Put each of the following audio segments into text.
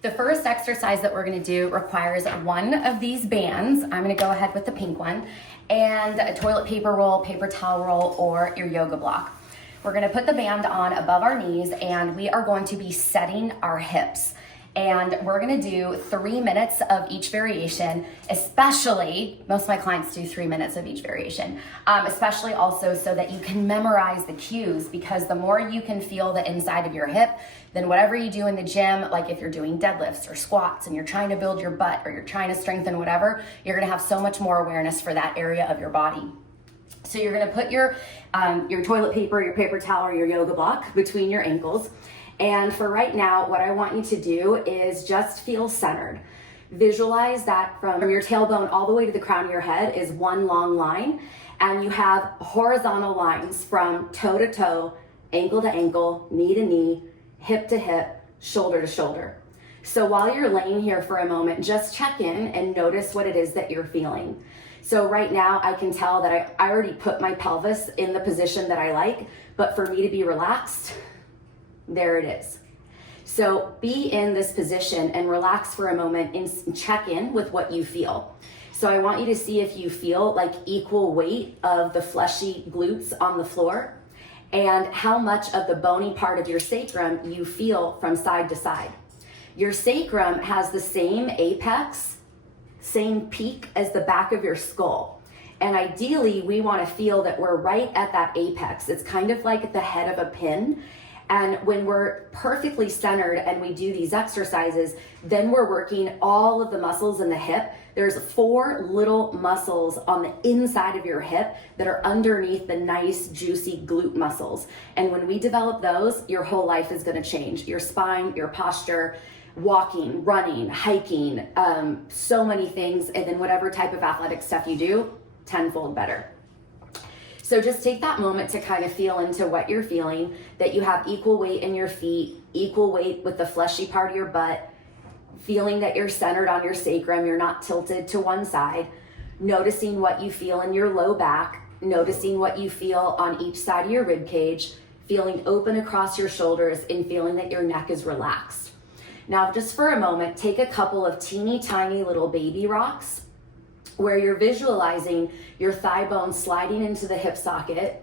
The first exercise that we're gonna do requires one of these bands. I'm gonna go ahead with the pink one, and a toilet paper roll, paper towel roll, or your yoga block. We're gonna put the band on above our knees, and we are going to be setting our hips. And we're gonna do 3 minutes of each variation, especially, most of my clients do 3 minutes of each variation, especially also so that you can memorize the cues, because the more you can feel the inside of your hip, then whatever you do in the gym, like if you're doing deadlifts or squats and you're trying to build your butt or you're trying to strengthen whatever, you're gonna have so much more awareness for that area of your body. So you're gonna put your toilet paper, your paper towel, or your yoga block between your ankles. And for right now, what I want you to do is just feel centered. Visualize that from your tailbone all the way to the crown of your head is one long line, and you have horizontal lines from toe to toe, ankle to ankle, knee to knee, hip to hip, shoulder to shoulder. So while you're laying here for a moment, just check in and notice what it is that you're feeling. So right now I can tell that I already put my pelvis in the position that I like, but for me to be relaxed, there it is. So be in this position and relax for a moment and check in with what you feel. So I want you to see if you feel like equal weight of the fleshy glutes on the floor and how much of the bony part of your sacrum you feel from side to side. Your sacrum has the same apex, same peak as the back of your skull. And ideally, we want to feel that we're right at that apex. It's kind of like the head of a pin. And when we're perfectly centered and we do these exercises, then we're working all of the muscles in the hip. There's 4 little muscles on the inside of your hip that are underneath the nice, juicy glute muscles. And when we develop those, your whole life is gonna change. Your spine, your posture, walking, running, hiking, so many things. And then whatever type of athletic stuff you do, tenfold better. So just take that moment to kind of feel into what you're feeling, that you have equal weight in your feet, equal weight with the fleshy part of your butt, feeling that you're centered on your sacrum, you're not tilted to one side, noticing what you feel in your low back, noticing what you feel on each side of your rib cage, feeling open across your shoulders and feeling that your neck is relaxed. Now, just for a moment, take a couple of teeny tiny little baby rocks where you're visualizing your thigh bone sliding into the hip socket,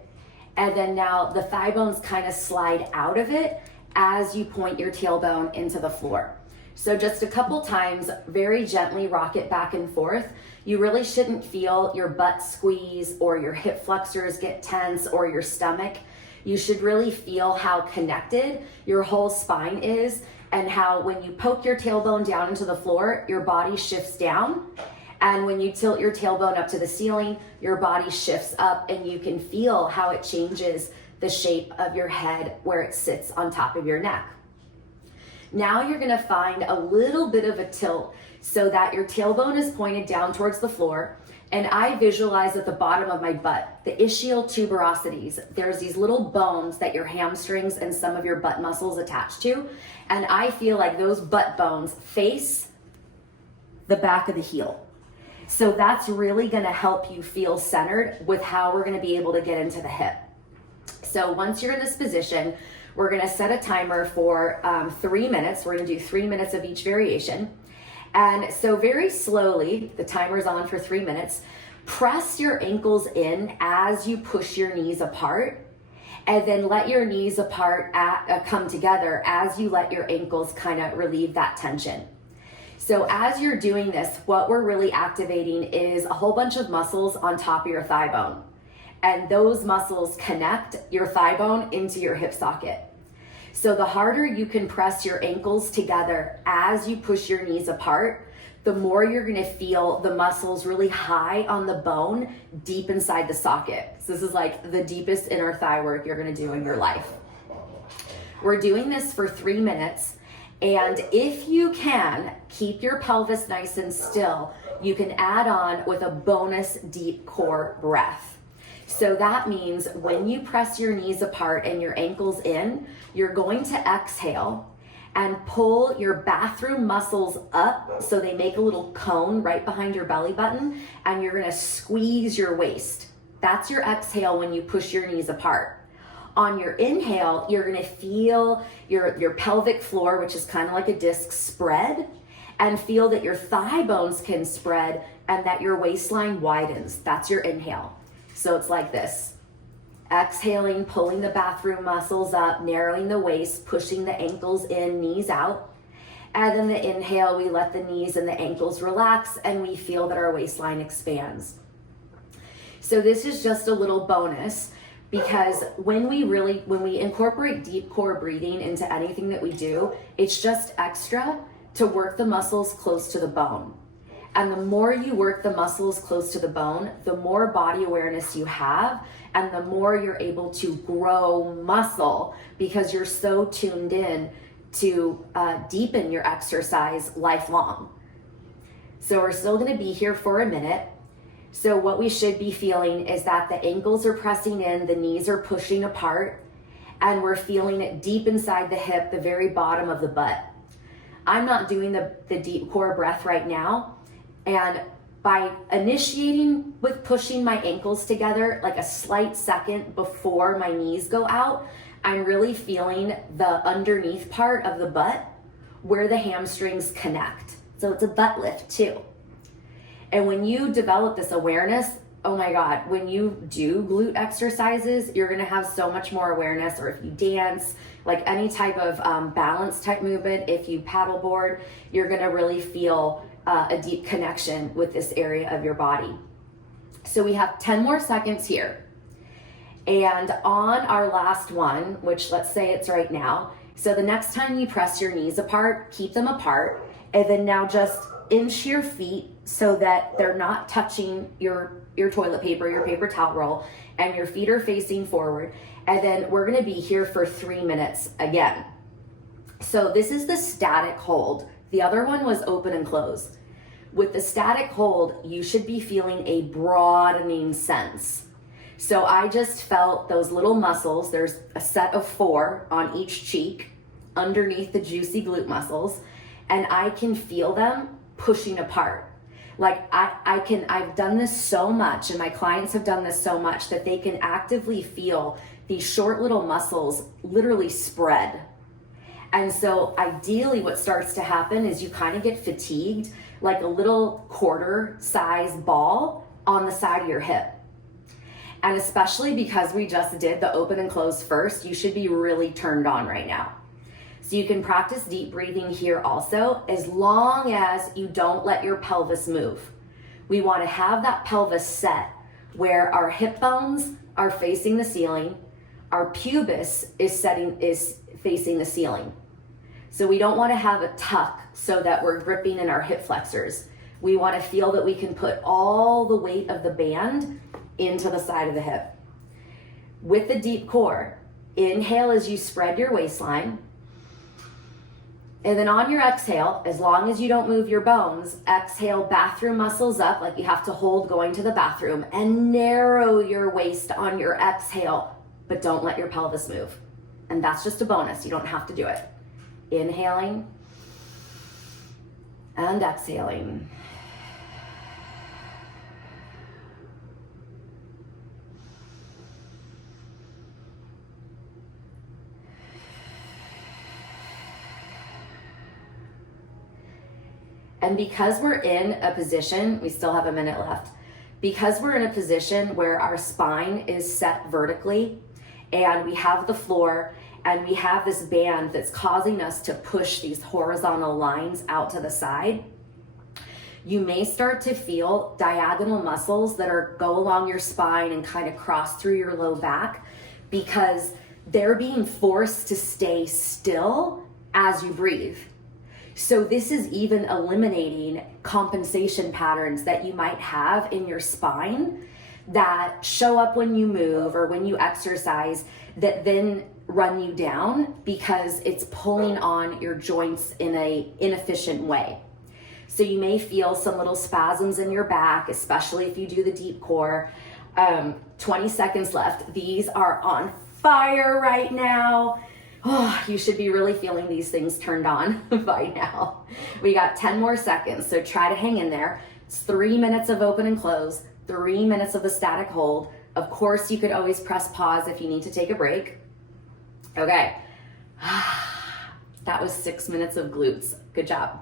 and then now the thigh bones kind of slide out of it as you point your tailbone into the floor. So just a couple times, very gently rock it back and forth. You really shouldn't feel your butt squeeze or your hip flexors get tense or your stomach. You should really feel how connected your whole spine is, and how when you poke your tailbone down into the floor, your body shifts down. And when you tilt your tailbone up to the ceiling, your body shifts up, and you can feel how it changes the shape of your head where it sits on top of your neck. Now you're gonna find a little bit of a tilt so that your tailbone is pointed down towards the floor, and I visualize at the bottom of my butt, the ischial tuberosities. There's these little bones that your hamstrings and some of your butt muscles attach to, and I feel like those butt bones face the back of the heel. So that's really gonna help you feel centered with how we're gonna be able to get into the hip. So once you're in this position, we're gonna set a timer for 3 minutes. We're gonna do 3 minutes of each variation. And so very slowly, the timer's on for 3 minutes, press your ankles in as you push your knees apart, and then let your knees come together as you let your ankles kind of relieve that tension. So as you're doing this, what we're really activating is a whole bunch of muscles on top of your thigh bone. And those muscles connect your thigh bone into your hip socket. So the harder you can press your ankles together as you push your knees apart, the more you're gonna feel the muscles really high on the bone, deep inside the socket. So this is like the deepest inner thigh work you're gonna do in your life. We're doing this for 3 minutes. And if you can, keep your pelvis nice and still, you can add on with a bonus deep core breath. So that means when you press your knees apart and your ankles in, you're going to exhale and pull your bathroom muscles up so they make a little cone right behind your belly button, and you're gonna squeeze your waist. That's your exhale when you push your knees apart. On your inhale, you're gonna feel your pelvic floor, which is kind of like a disc, spread, and feel that your thigh bones can spread and that your waistline widens. That's your inhale. So it's like this. Exhaling, pulling the bathroom muscles up, narrowing the waist, pushing the ankles in, knees out. And then the inhale, we let the knees and the ankles relax and we feel that our waistline expands. So this is just a little bonus, because when we incorporate deep core breathing into anything that we do, it's just extra to work the muscles close to the bone. And the more you work the muscles close to the bone, the more body awareness you have, and the more you're able to grow muscle, because you're so tuned in to deepen your exercise lifelong. So we're still gonna be here for a minute. So what we should be feeling is that the ankles are pressing in, the knees are pushing apart, and we're feeling it deep inside the hip, the very bottom of the butt. I'm not doing the deep core breath right now, and by initiating with pushing my ankles together like a slight second before my knees go out, I'm really feeling the underneath part of the butt where the hamstrings connect. So it's a butt lift too. And when you develop this awareness, oh my God, when you do glute exercises, you're gonna have so much more awareness. Or if you dance, like any type of balance type movement, if you paddleboard, you're gonna really feel a deep connection with this area of your body. So we have 10 more seconds here. And on our last one, which let's say it's right now, so the next time you press your knees apart, keep them apart, and then now just inch your feet so that they're not touching your toilet paper, your paper towel roll, and your feet are facing forward. And then we're gonna be here for 3 minutes again. So this is the static hold. The other one was open and close. With the static hold, you should be feeling a broadening sense. So I just felt those little muscles. There's a set of 4 on each cheek underneath the juicy glute muscles, and I can feel them pushing apart. Like I've done this so much, and my clients have done this so much, that they can actively feel these short little muscles literally spread. And so ideally what starts to happen is you kind of get fatigued, like a little quarter size ball on the side of your hip. And especially because we just did the open and close first, you should be really turned on right now. So you can practice deep breathing here also, as long as you don't let your pelvis move. We want to have that pelvis set where our hip bones are facing the ceiling, our pubis is facing the ceiling. So we don't want to have a tuck so that we're gripping in our hip flexors. We want to feel that we can put all the weight of the band into the side of the hip. With the deep core, inhale as you spread your waistline. And then on your exhale, as long as you don't move your bones, exhale bathroom muscles up, like you have to hold going to the bathroom, and narrow your waist on your exhale, but don't let your pelvis move. And that's just a bonus, you don't have to do it. Inhaling and exhaling. And because we're in a position, we still have a minute left, because we're in a position where our spine is set vertically and we have the floor and we have this band that's causing us to push these horizontal lines out to the side, you may start to feel diagonal muscles that go along your spine and kind of cross through your low back, because they're being forced to stay still as you breathe. So this is even eliminating compensation patterns that you might have in your spine that show up when you move or when you exercise, that then run you down because it's pulling on your joints in an inefficient way. So you may feel some little spasms in your back, especially if you do the deep core. 20 seconds left. These are on fire right now. Oh, you should be really feeling these things turned on by now. We got 10 more seconds, so try to hang in there. It's 3 minutes of open and close, 3 minutes of the static hold. Of course, you could always press pause if you need to take a break. Okay. That was 6 minutes of glutes. Good job.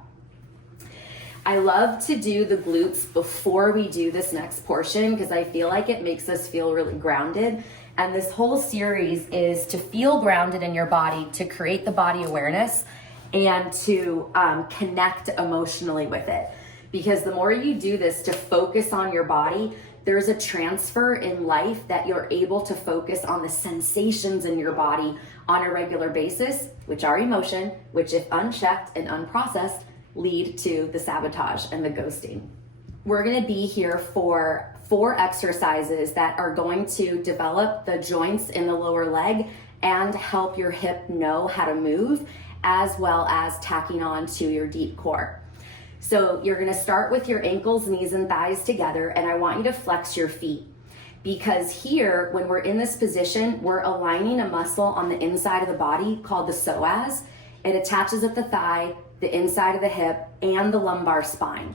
I love to do the glutes before we do this next portion because I feel like it makes us feel really grounded. And this whole series is to feel grounded in your body, to create the body awareness, and to connect emotionally with it. Because the more you do this to focus on your body, there's a transfer in life that you're able to focus on the sensations in your body on a regular basis, which are emotion, which if unchecked and unprocessed, lead to the sabotage and the ghosting. We're gonna be here for 4 exercises that are going to develop the joints in the lower leg and help your hip know how to move, as well as tacking on to your deep core. So you're gonna start with your ankles, knees, and thighs together, and I want you to flex your feet. Because here, when we're in this position, we're aligning a muscle on the inside of the body called the psoas. It attaches at the thigh, the inside of the hip, and the lumbar spine.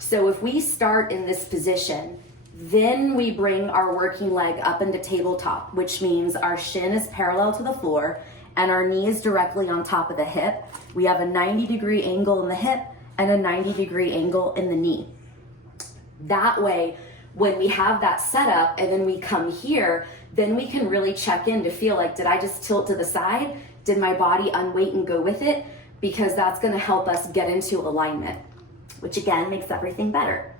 So if we start in this position, then we bring our working leg up into tabletop, which means our shin is parallel to the floor and our knee is directly on top of the hip. We have a 90-degree angle in the hip and a 90-degree angle in the knee. That way, when we have that set up and then we come here, then we can really check in to feel like, did I just tilt to the side? Did my body unweight and go with it? Because that's gonna help us get into alignment, which again makes everything better.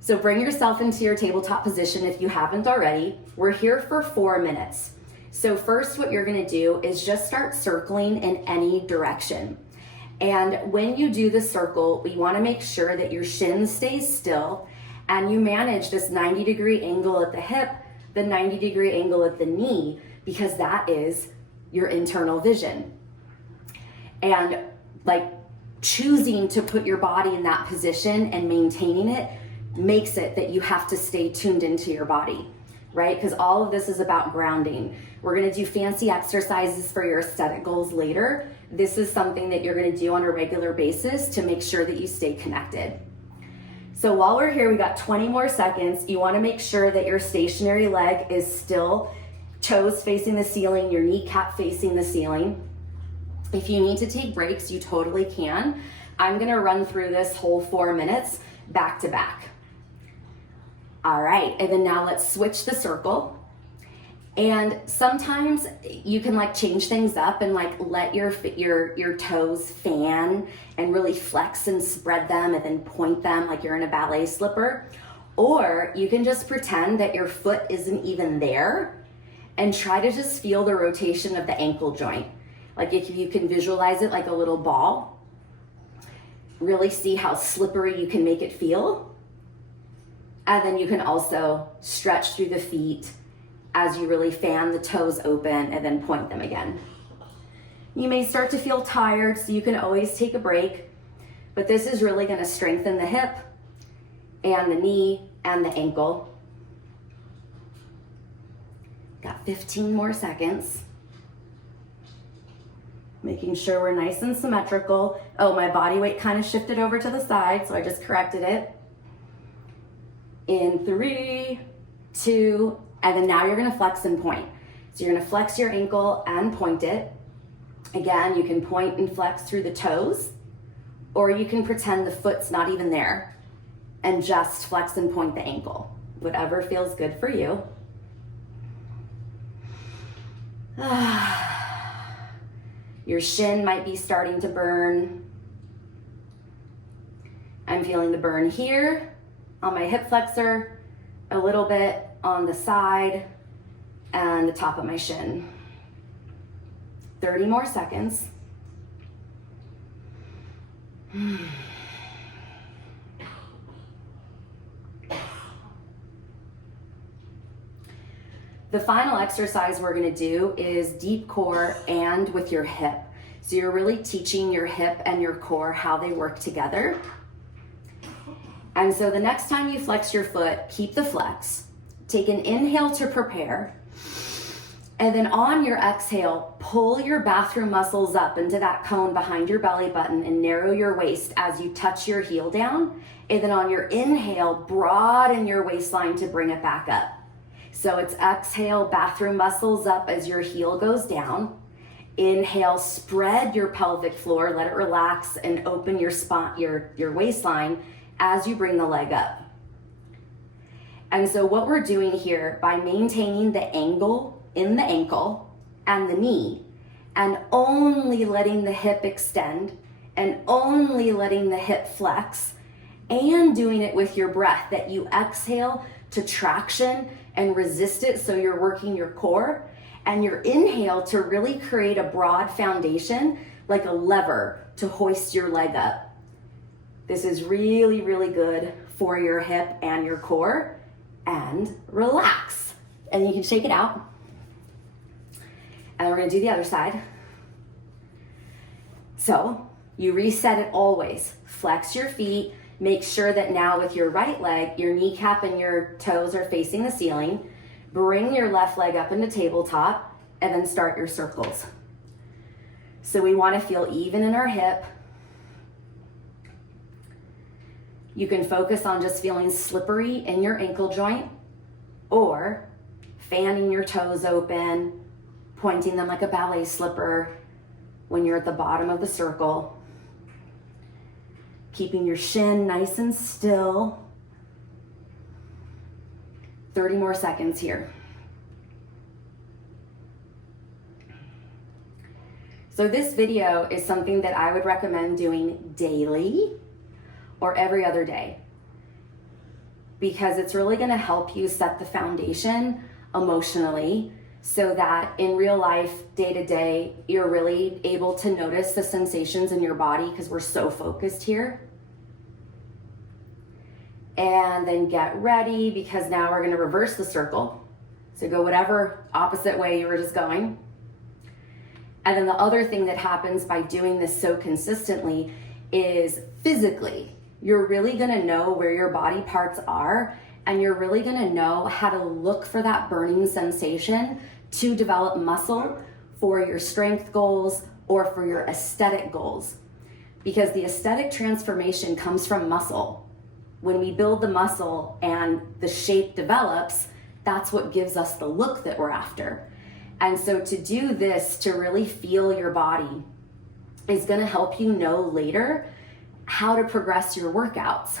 So bring yourself into your tabletop position if you haven't already. We're here for 4 minutes. So first what you're gonna do is just start circling in any direction. And when you do the circle, we wanna make sure that your shin stays still and you manage this 90-degree angle at the hip, the 90-degree angle at the knee, because that is your internal vision. And like choosing to put your body in that position and maintaining it makes it that you have to stay tuned into your body, right? Because all of this is about grounding. We're gonna do fancy exercises for your aesthetic goals later. This is something that you're gonna do on a regular basis to make sure that you stay connected. So while we're here, we got 20 more seconds. You wanna make sure that your stationary leg is still toes facing the ceiling, your kneecap facing the ceiling. If you need to take breaks, you totally can. I'm gonna run through this whole 4 minutes back to back. All right, and then now let's switch the circle. And sometimes you can like change things up and like let your toes fan and really flex and spread them and then point them like you're in a ballet slipper. Or you can just pretend that your foot isn't even there and try to just feel the rotation of the ankle joint. Like if you can visualize it like a little ball, really see how slippery you can make it feel. And then you can also stretch through the feet as you really fan the toes open and then point them again. You may start to feel tired, so you can always take a break, but this is really gonna strengthen the hip and the knee and the ankle. Got 15 more seconds. Making sure we're nice and symmetrical. Oh, my body weight kind of shifted over to the side, so I just corrected it. In 3, 2, and then now you're gonna flex and point. So you're gonna flex your ankle and point it. Again, you can point and flex through the toes, or you can pretend the foot's not even there and just flex and point the ankle. Whatever feels good for you. Your shin might be starting to burn. I'm feeling the burn here on my hip flexor, a little bit on the side and the top of my shin. 30 more seconds. The final exercise we're gonna do is deep core and with your hip. So you're really teaching your hip and your core how they work together. And so the next time you flex your foot, keep the flex. Take an inhale to prepare. And then on your exhale, pull your bathroom muscles up into that cone behind your belly button and narrow your waist as you touch your heel down. And then on your inhale, broaden your waistline to bring it back up. So it's exhale, bathroom muscles up as your heel goes down. Inhale, spread your pelvic floor, let it relax and open your spine, your waistline as you bring the leg up. And so what we're doing here, by maintaining the angle in the ankle and the knee, and only letting the hip extend, and only letting the hip flex, and doing it with your breath, that you exhale to traction and resist it, so you're working your core, and your inhale to really create a broad foundation, like a lever to hoist your leg up. This is really, really good for your hip and your core. And relax. And you can shake it out. And we're gonna do the other side. So you reset it always. Flex your feet. Make sure that now with your right leg, your kneecap and your toes are facing the ceiling. Bring your left leg up into tabletop and then start your circles. So we wanna feel even in our hip. You can focus on just feeling slippery in your ankle joint, or fanning your toes open, pointing them like a ballet slipper when you're at the bottom of the circle. Keeping your shin nice and still. 30 more seconds here. So this video is something that I would recommend doing daily or every other day, because it's really gonna help you set the foundation emotionally, so that in real life, day to day, you're really able to notice the sensations in your body, because we're so focused here. And then get ready, because now we're gonna reverse the circle. So go whatever opposite way you were just going. And then the other thing that happens by doing this so consistently is physically, you're really gonna know where your body parts are, and you're really gonna know how to look for that burning sensation to develop muscle for your strength goals or for your aesthetic goals. Because the aesthetic transformation comes from muscle. When we build the muscle and the shape develops, that's what gives us the look that we're after. And so to do this, to really feel your body, is gonna help you know later how to progress your workouts.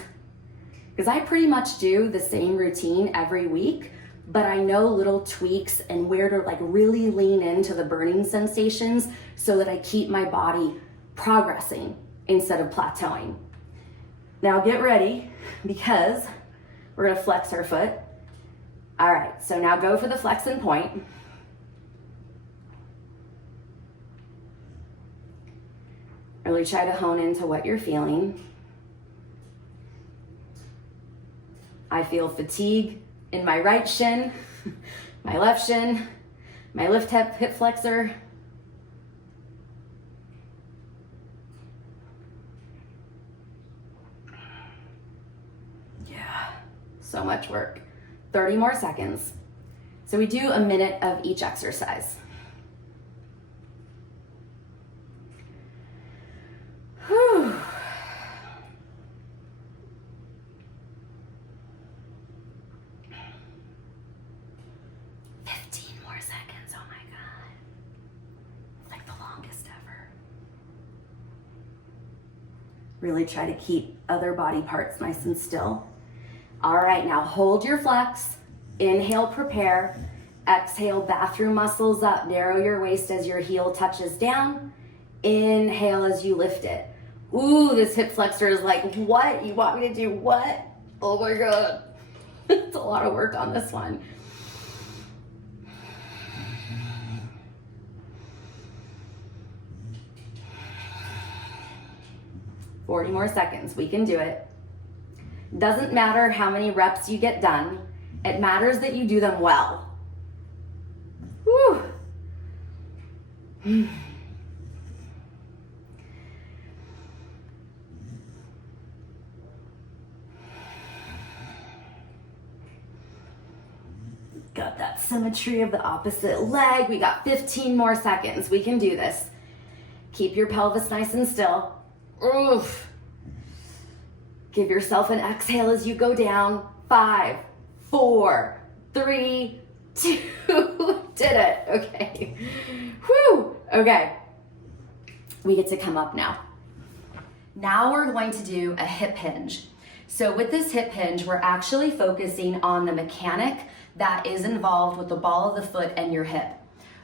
Because I pretty much do the same routine every week, but I know little tweaks and where to like really lean into the burning sensations, so that I keep my body progressing instead of plateauing. Now get ready, because we're gonna flex our foot. All right, so now go for the flex and point. Really try to hone into what you're feeling. I feel fatigue in my right shin, my left shin, my left hip flexor. Yeah, so much work. 30 more seconds. So we do a minute of each exercise. Whew. Really try to keep other body parts nice and still. All right, now hold your flex. Inhale, prepare. Exhale, bathroom muscles up. Narrow your waist as your heel touches down. Inhale as you lift it. Ooh, this hip flexor is like, what? You want me to do what? Oh my God. It's a lot of work on this one. Forty more seconds, we can do it. Doesn't matter how many reps you get done. It matters that you do them well. Whew. Got that symmetry of the opposite leg. We got 15 more seconds. We can do this. Keep your pelvis nice and still. Oof. Give yourself an exhale as you go down. 5, 4, 3, 2. Did it. Okay. Whew. Okay, we get to come up now. Now we're going to do a hip hinge. So with this hip hinge, we're actually focusing on the mechanic that is involved with the ball of the foot and your hip.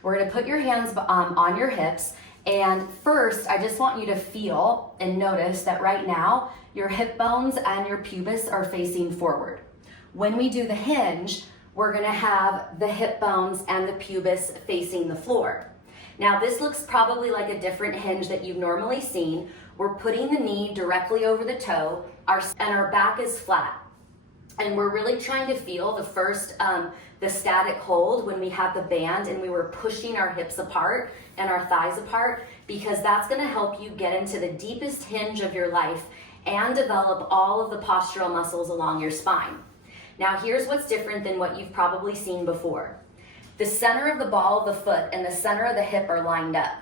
We're gonna put your hands on your hips, and first, I just want you to feel and notice that right now, your hip bones and your pubis are facing forward. When we do the hinge, we're gonna have the hip bones and the pubis facing the floor. Now this looks probably like a different hinge that you've normally seen. We're putting the knee directly over the toe, and our back is flat. And we're really trying to feel the static hold when we have the band and we were pushing our hips apart and our thighs apart, because that's gonna help you get into the deepest hinge of your life and develop all of the postural muscles along your spine. Now here's what's different than what you've probably seen before. The center of the ball of the foot and the center of the hip are lined up.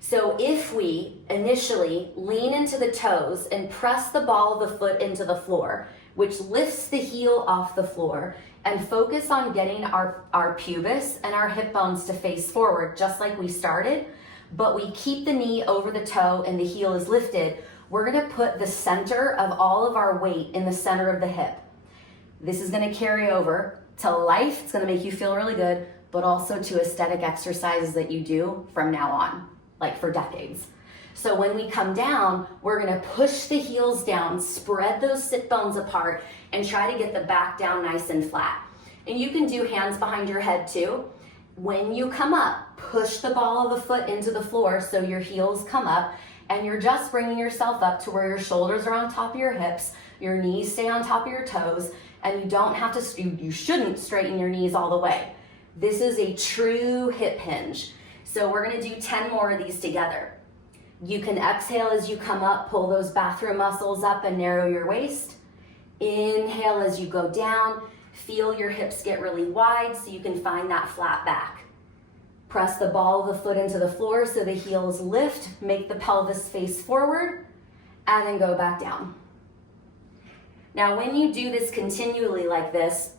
So if we initially lean into the toes and press the ball of the foot into the floor, which lifts the heel off the floor, and focus on getting our pubis and our hip bones to face forward, just like we started, but we keep the knee over the toe and the heel is lifted, we're gonna put the center of all of our weight in the center of the hip. This is gonna carry over to life. It's gonna make you feel really good, but also to aesthetic exercises that you do from now on, like for decades. So when we come down, we're gonna push the heels down, spread those sit bones apart, and try to get the back down nice and flat. And you can do hands behind your head too. When you come up, push the ball of the foot into the floor so your heels come up, and you're just bringing yourself up to where your shoulders are on top of your hips, your knees stay on top of your toes, and you don't have to, you shouldn't straighten your knees all the way. This is a true hip hinge. So we're gonna do 10 more of these together. You can exhale as you come up, pull those bathroom muscles up and narrow your waist. Inhale as you go down, feel your hips get really wide so you can find that flat back. Press the ball of the foot into the floor so the heels lift, make the pelvis face forward, and then go back down. Now when you do this continually like this,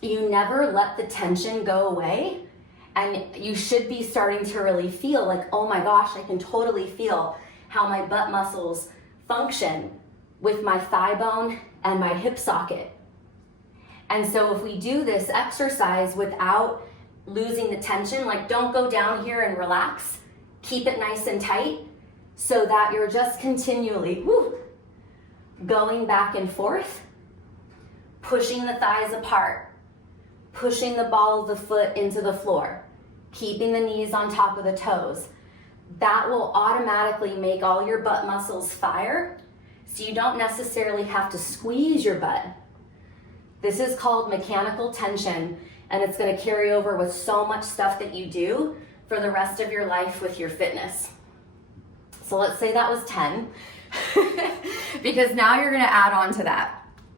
you never let the tension go away, and you should be starting to really feel like, oh my gosh, I can totally feel how my butt muscles function with my thigh bone and my hip socket. And so if we do this exercise without losing the tension, like don't go down here and relax, keep it nice and tight so that you're just continually going back and forth, pushing the thighs apart, pushing the ball of the foot into the floor, keeping the knees on top of the toes. That will automatically make all your butt muscles fire, so you don't necessarily have to squeeze your butt. This is called mechanical tension, and it's gonna carry over with so much stuff that you do for the rest of your life with your fitness. So let's say that was 10, because now you're gonna add on to that.